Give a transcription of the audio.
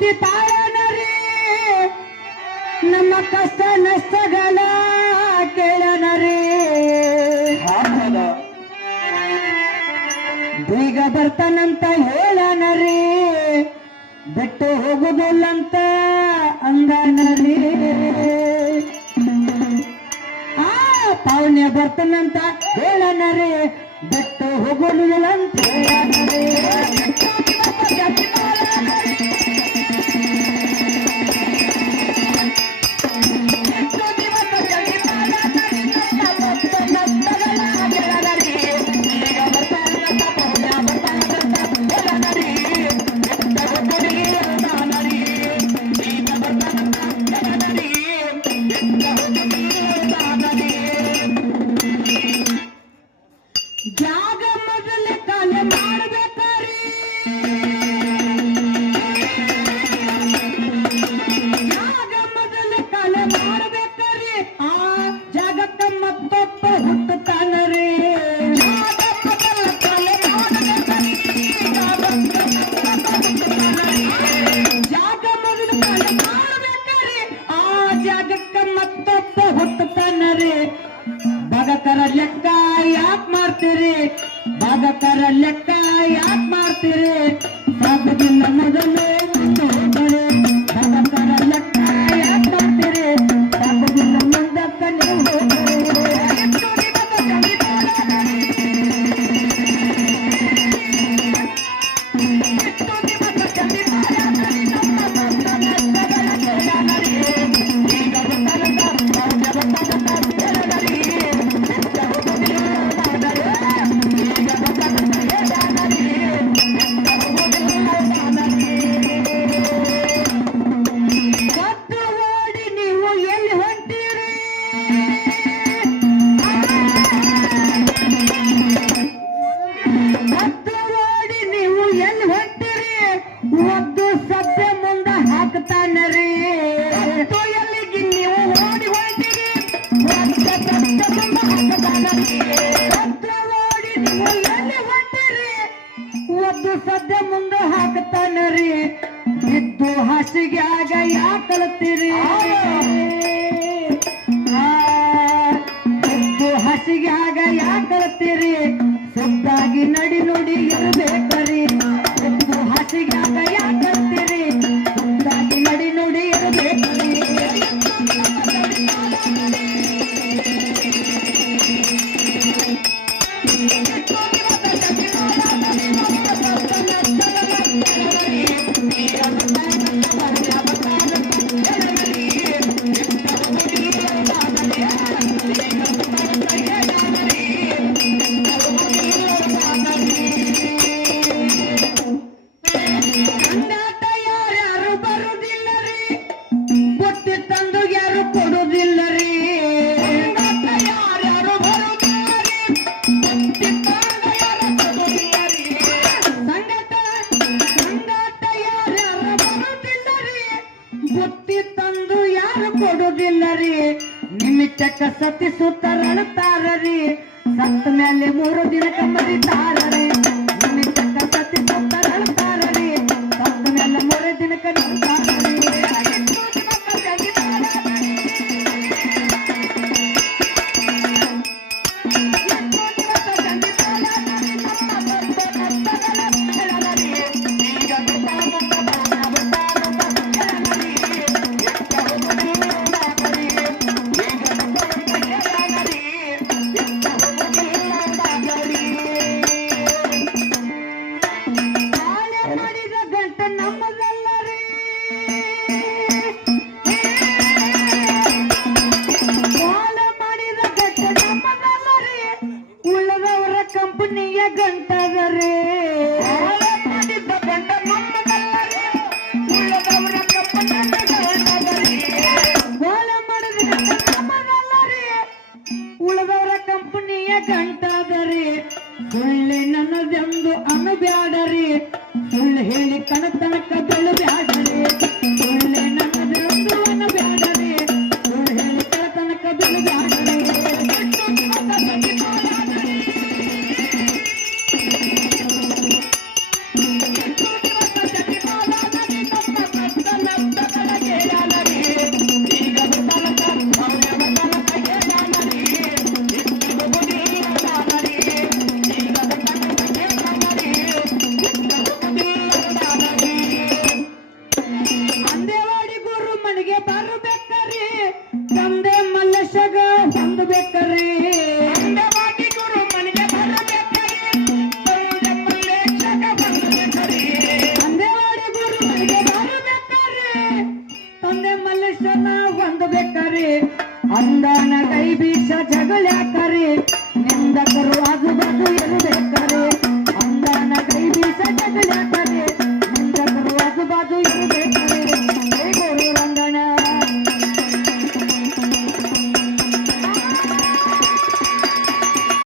ಶಾಂತಿ ತಾಳನರಿ ನಮ್ಮ ಕಷ್ಟ ನಷ್ಟಗಳ ಕೇಳನರಿ ಬೇಗ ಬರ್ತಾನಂತ ಹೇಳನರಿ ಬಿಟ್ಟು ಹೋಗುದಿಲ್ಲಂತ ಅಂದನರಿ ಪಾವನ್ಯ ಬರ್ತಾನಂತ ಹೇಳನರಿ ಬಿಟ್ಟು ಹೋಗುದಿಲ್ಲಂತ ಹೇಳನರಿ ಜಾಗ ಮೊದಲೇ ಕಾಲ ಮಾಡಬೇಕಾರಿ ಜಾಗ ಮೊದಲೇ ಕಾಲ ಮಾಡಬೇಕಾರಿ ಆ ಜಾಗಕ್ಕ ಮತ್ತೊಬ್ಬ ಹುಟ್ಟುತ್ತಾನರಿ ಜಾಗ ಮೊದಲು ಕಾಲ ಮಾಡಬೇಕಾರಿ ಆ ಜಾಗಕ್ಕ ಮತ್ತೊಬ್ಬ ಹುಟ್ಟುತ್ತಾನರಿ ಭಾಗಕರ ಲೆಕ್ಕ ಯಾಕೆ ಮಾಡ್ತೀರಿ ಭಾಗಕರ ಲೆಕ್ಕ ಯಾಕೆ ಮಾಡ್ತೀರಿ ಸಾಗುದಿಲ್ಲ ಮೊದಲು ಭಾಗಕರ ಲೆಕ್ಕ ಯಾಕೆ ಮಾಡ್ತೀರಿ ಸಾಗುದಿಲ್ಲ ಮುಂದಕ್ಕ ನೀವು ಒದ್ದು ಸದ್ಯ ಮುಂದೆ ಹಾಕ್ತಾನರಿ ಎಲ್ಲಿಗೆ ನೀವು ಓಡಿ ಹೋಗ್ತೀರಿ ಓಡಿ ನೀವು ಎಲ್ಲಿ ಹೊಂಟಿರಿ ಒದ್ದು ಸದ್ಯ ಮುಂದೆ ಹಾಕ್ತಾನರಿ ಇದ್ದು ಹಸಿಗೆ ಆಗ ಯಾಕಳ್ತೀರಿ ಇದ್ದು ಹಸಿಗೆ ಆಗ ಯಾಕಳ್ತೀರಿ ಸುದ್ದಾಗಿ ನಡಿ ನುಡಿ ಇರಬೇಕರಿ ಹಸಿಗಾಗ ಯಾಕಳ್ತೀರಿ ಸುದ್ದಾಗಿ ನಡಿ ನುಡಿ ಇರಬೇಕರಿ ಬುತ್ತಿ ತಂದು ಯಾರು ಕೊಡುದಿಲ್ಲರಿ ನಿಮಿತ್ತಕ್ಕ ಸತಿ ಸುತ್ತರಳುತ್ತಾರರಿ ಸತ್ತ ಮೇಲೆ 3 ದಿನಕ್ಕ ಮರಿತಾರರಿ ನಿಮಿತ್ತಕ್ಕ ಸತಿ ಸುತ್ತರಳುತ್ತಾರರಿ ಸತ್ತ ಮೇಲೆ 3 ದಿನಕ್ಕ ನಡ್ತಾರರಿ ಕಂಪನಿಯ ಗಂಟದರೇ ಮಾಡಿದ್ದ ಗಂಟ ನಮ್ಮದಲ್ಲರೇ ಉಳ್ಳದವರ ಉಳ್ಳದವರ ಕಂಪನಿಯ ಗಂಟದರೇ ಸುಳ್ಳಿ ನನ್ನದೆಂದು ಅನುಬ್ಯಾಡರಿ ಸುಳ್ಳು ಹೇಳಿ ಕಣತನಕ ಬೆಳು ಬ್ಯಾಡರಿ